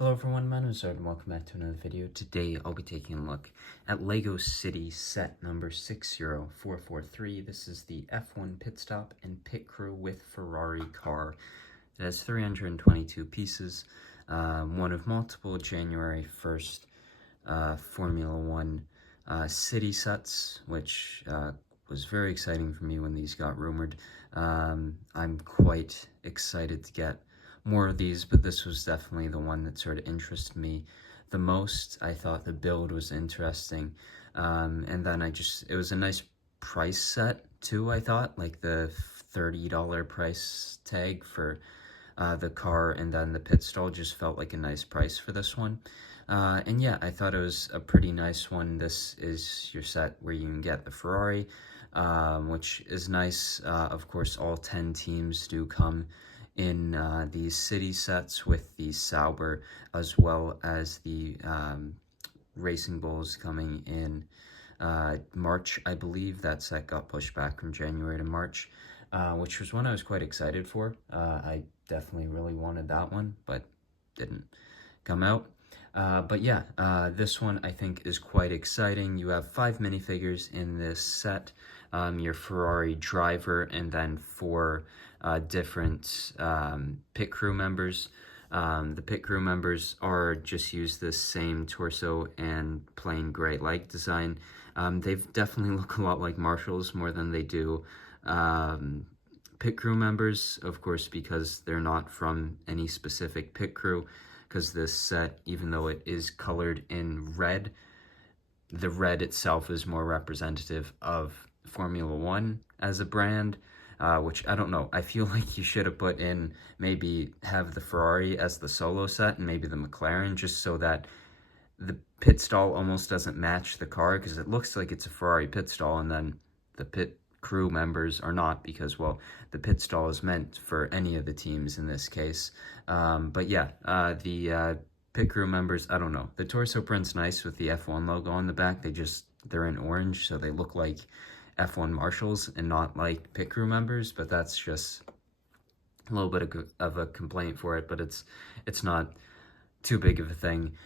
Hello everyone, my name is Zard and welcome back to another video. Today I'll be taking a look at LEGO City set number 60443. This is the F1 pit stop and pit crew with Ferrari car. It has 322 pieces, one of multiple January 1st Formula One city sets, which was very exciting for me when these got rumored. I'm quite excited to get more of these, but this was definitely the one that sort of interested me the most. I thought the build was interesting, and then it was a nice price set too. I thought, like the $30 price tag for the car, and then the pit stall just felt like a nice price for this one. And yeah, I thought it was a pretty nice one. This is your set where you can get the Ferrari, which is nice. Of course, all 10 teams do come in these city sets with the Sauber, as well as the Racing Bulls coming in March, I believe. That set got pushed back from January to March, which was one I was quite excited for. I definitely really wanted that one, but didn't come out. But yeah, this one I think is quite exciting. You have 5 minifigures in this set, your Ferrari driver, and then 4 different pit crew members. The pit crew members are just use this same torso and plain gray leg design. They definitely look a lot like marshals more than they do pit crew members, of course, because they're not from any specific pit crew. Because this set, even though it is colored in red, the red itself is more representative of Formula One as a brand, which I don't know. I feel like you should have put in, maybe have the Ferrari as the solo set and maybe the McLaren, just so that the pit stall almost doesn't match the car, because it looks like it's a Ferrari pit stall, and then the pit crew members are not, because, well, the pit stall is meant for any of the teams in this case. But yeah, the pit crew members, I don't know. The torso print's nice with the F1 logo on the back. They're in orange, so they look like F1 marshals and not like pit crew members, but that's just a little bit of a complaint for it, but it's not too big of a thing.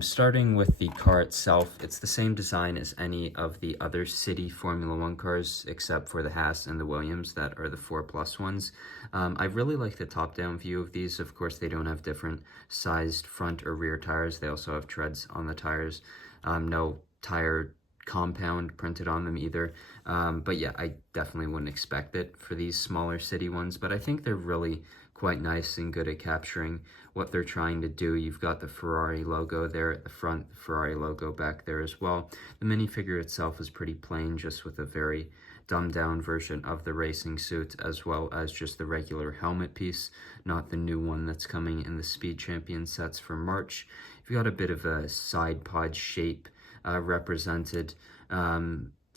Starting with the car itself, it's the same design as any of the other city Formula One cars, except for the Haas and the Williams that are the 4+ ones. I really like the top-down view of these. Of course, they don't have different sized front or rear tires. They also have treads on the tires. No tire compound printed on them either. But yeah, I definitely wouldn't expect it for these smaller city ones, but I think they're really quite nice and good at capturing what they're trying to do. You've got the Ferrari logo there at the front, the Ferrari logo back there as well. The minifigure itself is pretty plain, just with a very dumbed down version of the racing suit, as well as just the regular helmet piece, not the new one that's coming in the Speed Champion sets for March. You've got a bit of a side pod shape represented,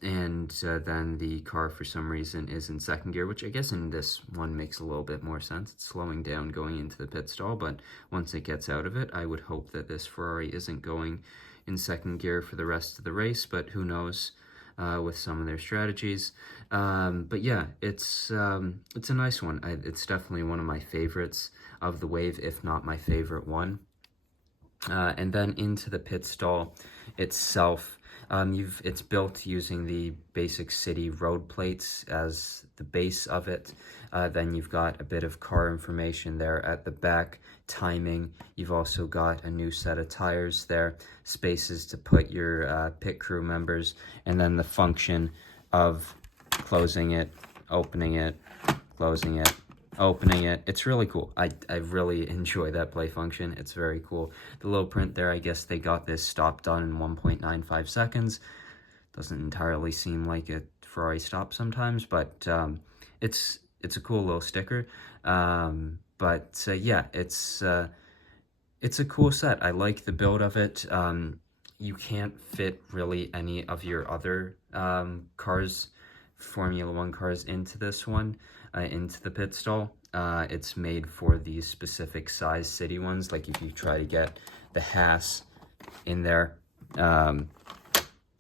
and then the car for some reason is in second gear, which I guess in this one makes a little bit more sense. It's slowing down going into the pit stall, but once it gets out of it, I would hope that this Ferrari isn't going in second gear for the rest of the race, but who knows with some of their strategies. But yeah, it's a nice one. It's definitely one of my favorites of the wave, if not my favorite one. And then into the pit stall itself, it's built using the basic city road plates as the base of it. Then you've got a bit of car information there at the back, timing. You've also got a new set of tires there, spaces to put your pit crew members, and then the function of closing it, opening it, closing it, opening it. It's really cool. I really enjoy that play function. It's very cool. The little print there, I guess they got this stop done in 1.95 seconds. Doesn't entirely seem like a Ferrari stop sometimes, but it's a cool little sticker. Yeah, it's a cool set. I like the build of it. You can't fit really any of your other cars, Formula One cars, into this one, into the pit stall. It's made for these specific size city ones. Like if you try to get the Haas in there,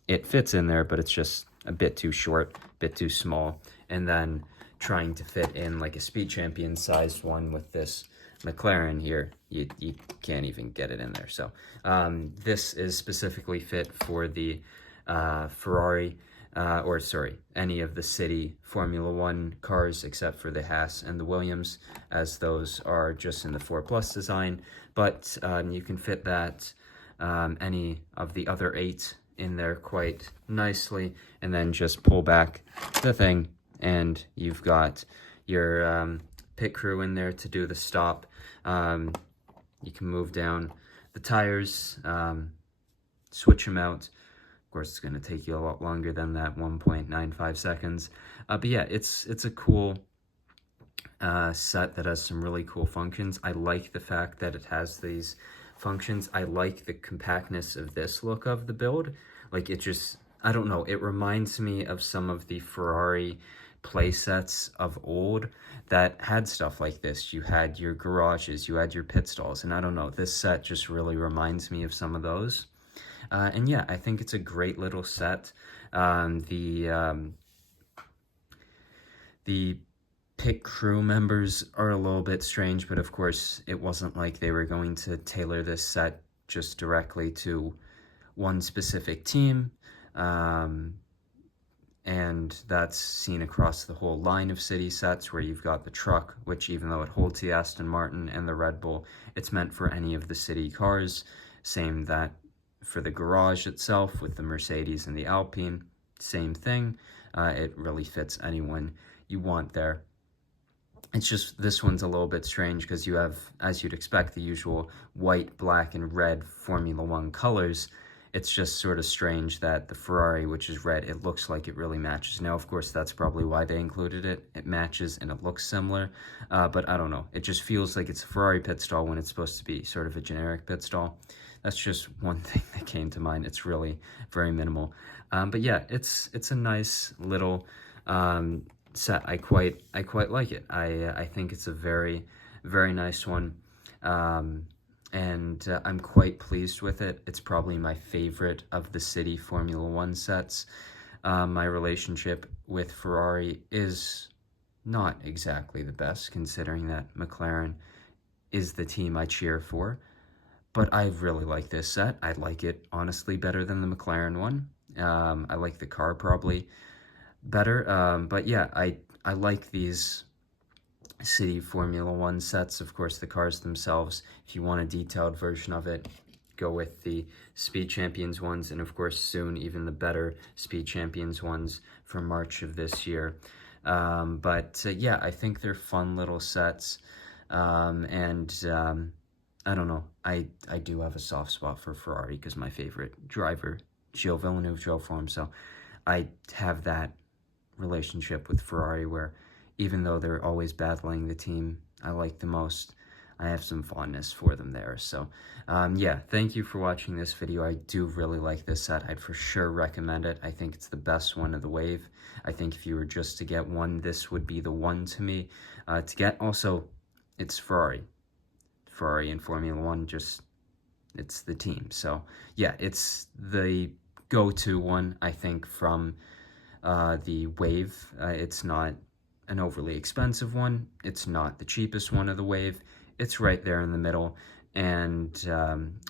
it fits in there, but it's just a bit too short, a bit too small. And then trying to fit in like a Speed Champion sized one with this McLaren here, you can't even get it in there. So this is specifically fit for the Ferrari, or sorry, any of the city Formula One cars except for the Haas and the Williams, as those are just in the 4 Plus design. But you can fit that, any of the other 8 in there quite nicely, and then just pull back the thing, and you've got your pit crew in there to do the stop. You can move down the tires, switch them out. Of course, it's going to take you a lot longer than that, 1.95 seconds. But yeah, it's a cool set that has some really cool functions. I like the fact that it has these functions. I like the compactness of this look of the build. Like, it just, I don't know, it reminds me of some of the Ferrari play sets of old that had stuff like this. You had your garages, you had your pit stalls, and I don't know, this set just really reminds me of some of those. And yeah, I think it's a great little set. The pit crew members are a little bit strange, but of course it wasn't like they were going to tailor this set just directly to one specific team. And that's seen across the whole line of city sets, where you've got the truck, which even though it holds the Aston Martin and the Red Bull, it's meant for any of the city cars. Same that for the garage itself with the Mercedes and the Alpine, same thing. It really fits anyone you want there. It's just, this one's a little bit strange because you have, as you'd expect, the usual white, black, and red Formula One colors. It's just sort of strange that the Ferrari, which is red, it looks like it really matches. Now, of course, that's probably why they included it. It matches and it looks similar, but I don't know. It just feels like it's a Ferrari pit stall when it's supposed to be sort of a generic pit stall. That's just one thing that came to mind. It's really very minimal. But yeah, it's a nice little set. I quite like it. I think it's a very, very nice one. And I'm quite pleased with it. It's probably my favorite of the city Formula One sets. My relationship with Ferrari is not exactly the best, considering that McLaren is the team I cheer for. But I really like this set. I like it, honestly, better than the McLaren one. I like the car probably better. But yeah, I like these city Formula One sets. Of course, the cars themselves, if you want a detailed version of it, go with the Speed Champions ones, and of course soon even the better Speed Champions ones from March of this year. But yeah, I think they're fun little sets, and I don't know, I do have a soft spot for Ferrari because my favorite driver, Gilles Villeneuve, drove for him, so I have that relationship with Ferrari where even though they're always battling the team I like the most, I have some fondness for them there. So yeah, thank you for watching this video. I do really like this set. I'd for sure recommend it. I think it's the best one of the wave. I think if you were just to get one, this would be the one to me to get. Also, it's Ferrari and Formula One, just, it's the team. So yeah, it's the go-to one, I think, from the wave. It's not an overly expensive one. It's not the cheapest one of the wave. It's right there in the middle, and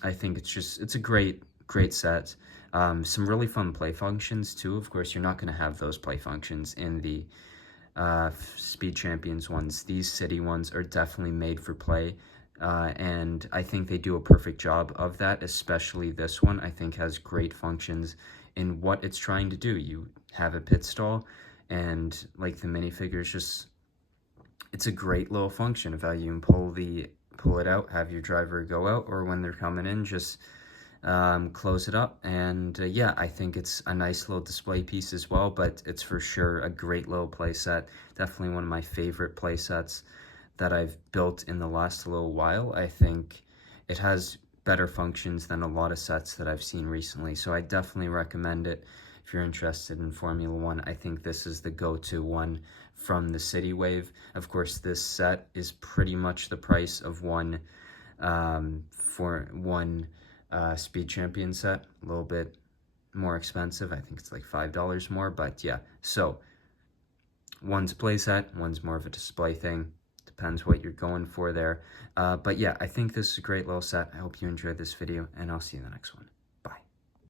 I think it's a great set. Some really fun play functions too. Of course, you're not going to have those play functions in the Speed Champions ones. These city ones are definitely made for play, and I think they do a perfect job of that, especially this one. I think has great functions in what it's trying to do. You have a pit stall, and like the minifigures, just, it's a great little function of how you can pull it out, have your driver go out, or when they're coming in, just close it up. And yeah, I think it's a nice little display piece as well, but it's for sure a great little play set. Definitely one of my favorite play sets that I've built in the last little while. I think it has better functions than a lot of sets that I've seen recently, so I definitely recommend it. If you're interested in Formula One, I think this is the go-to one from the City Wave. Of course, this set is pretty much the price of one Speed Champion set. A little bit more expensive. I think it's like $5 more, but yeah. So, one's a play set, one's more of a display thing. depends what you're going for there. But yeah, I think this is a great little set. I hope you enjoyed this video, and I'll see you in the next one.